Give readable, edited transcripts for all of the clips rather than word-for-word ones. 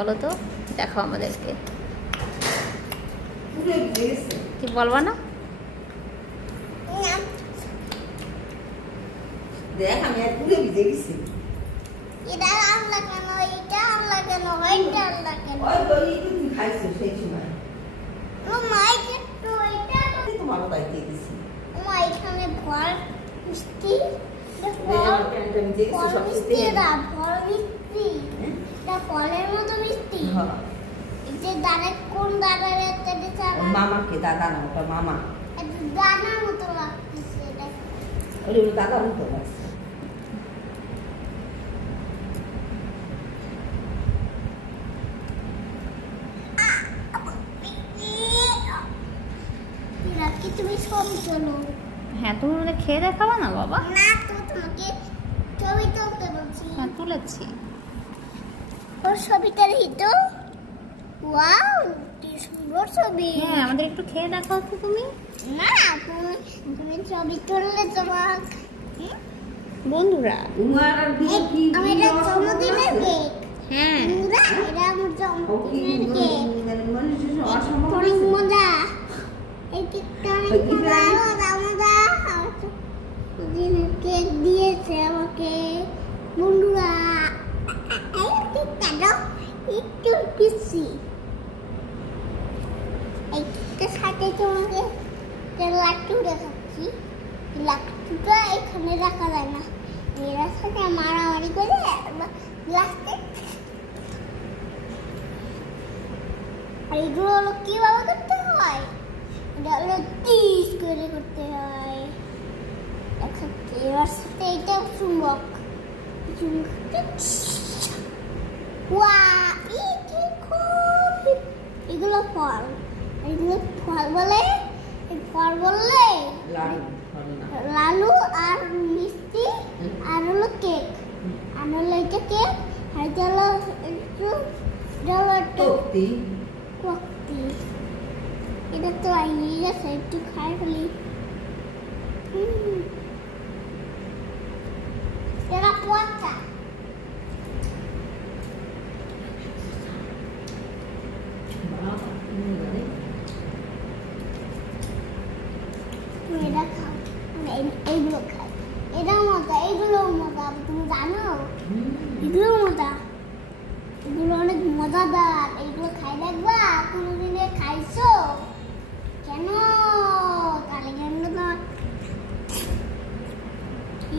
বলো তো, দেখাও আমাদেরকে। কি বলবা না? দেখ আমি আর পুরো ভিজে গেছি। এটা আল্লাহ কেন, এটা আল্লাহ কেন, এটা আল্লাহ কেন? ওই তো এই তুমি খাইছো সেই সময়। ও মাই তো এটা তোমার তাই দিয়ে দিছি। ও মাই এখানে ভর মিষ্টি, আমার প্যান্টটা ভিজে গেছে সব মিষ্টি না, ভর মিষ্টি। এটা ফলের মতো মিষ্টি। হ্যাঁ। এই যে দাঁড়ে কোন দাঁড়ার একটা দিছে মামাকে, দাদা না ওটা মামা। এটা দানার মতো লাগতেছে এটা। ওটা দাদার মতো লাগছে। কি তুমি ছবি তোলো? হ্যাঁ, তুমি আমাদের খেয়ে দেখাবা না বাবা? না তো, তোমাকে ছবি তুলতে বলছি। হ্যাঁ, তুলেছি। ওর ছবিটা হিটো। ওয়াও, কি সুন্দর ছবি। হ্যাঁ, আমাদের একটু খেয়ে দেখাও তো তুমি। না, তুমি ছবি তুললে তোমার বন্ধুরা, আমি এটা জন্মদিনের কেক। হ্যাঁ বন্ধুরা, এটা আমার জন্মদিনের কেক। অনেক মজা। এই কেকটা অনেক মজা। দিনের কেক দিয়েছে আমাকে বন্ধুরা। এই কেকটা দাও একটু পিসি। এই কেকটার সাথে তোমাকে লাট্টু দেখাচ্ছি। লাট্টুটা এখানে রাখা যায় না, এরা সাথে মারামারি করে লাস্টে। আর এগুলো হলো কিভাবে করতে হয়, এটা হলো টিস করে করতে হয়। দেখাচ্ছি এবার সাথে এটা চুম্বক। এগুলো ফল, এগুলো ফল বলে। ফল বললে লালু আর মিষ্টি আর হলো কেক। আর হলো এটা কেক, আর এটা হলো টকটি। এটা তো আইয়ে গেছে, একটু খাই ফেলি। এটা পচা। এটা খাও, এইগুলো খাই। এটা মজা, এইগুলো মজা। তুমি জানো এগুলো মজা, এগুলো অনেক মজাদার। এইগুলো খাই দেখবা, কোনোদিনে খাইছো? কেন তাহলে কেন তোমার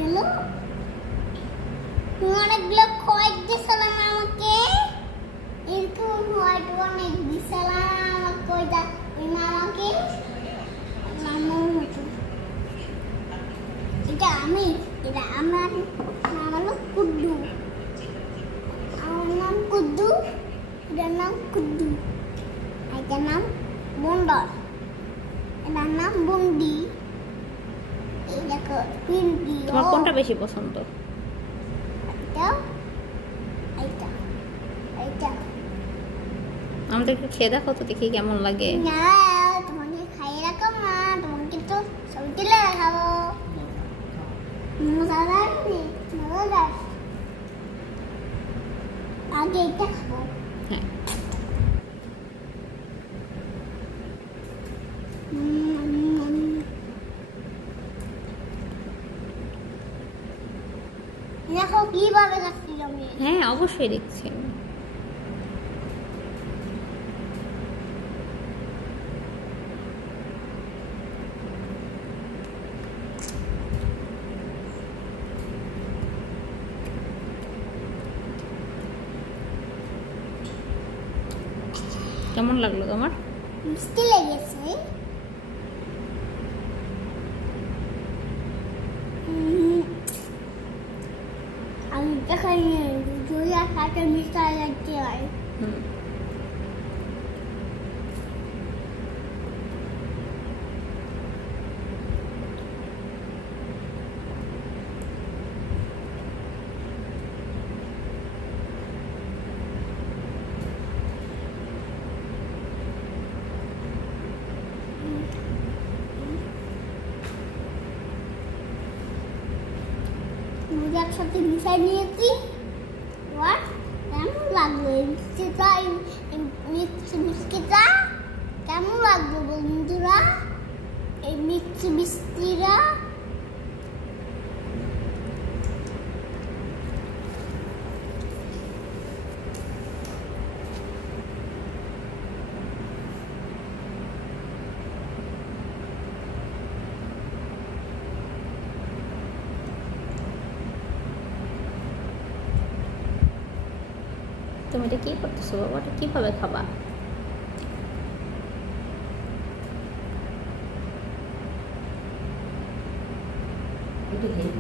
এলো? তুমি অনেকগুলো খোয়াই দিয়েছিলাম আমাকে, এরকম হোয়াইট অনেক দিয়েছিলাম আমাকে। ওইটা ওই মামাকে মামার মতো। এটা আমি, এটা আমার নাম হলো কুদ্দু। আমার নাম কুদ্দু, এটার নাম কুদ্দু, এটার নাম বন্ডর, এটার নাম বন্ডি। এই দেখো পিন্ডি। তোমার কোনটা বেশি পছন্দ? এটা, এইটা, এইটা। আমাদেরকে খেয়ে দেখো তো, দেখি কেমন লাগে। না, তোমাকে খাইয়ে রাখো না, তোমাকে তো ছবি তুলে রাখাবো। মজাদার নেই, মজাদার। আগে এটা খাবো। হ্যাঁ, দেখো কিভাবে খাচ্ছি আমি। হ্যাঁ অবশ্যই দেখছি। কেমন লাগলো তোমার? মিষ্টি লেগেছে। আমি দেখাই যদি একটা মিষ্টি লাগতে হয়। একসাথে মিশাই নিয়েছি। কেমন লাগলো? মিষ্টিটা কেমন লাগবে বন্ধুরা? এই মিষ্টিরা তুমি এটা কি করতেছো বাবা? এটা কিভাবে খাবা? একটু হেল্প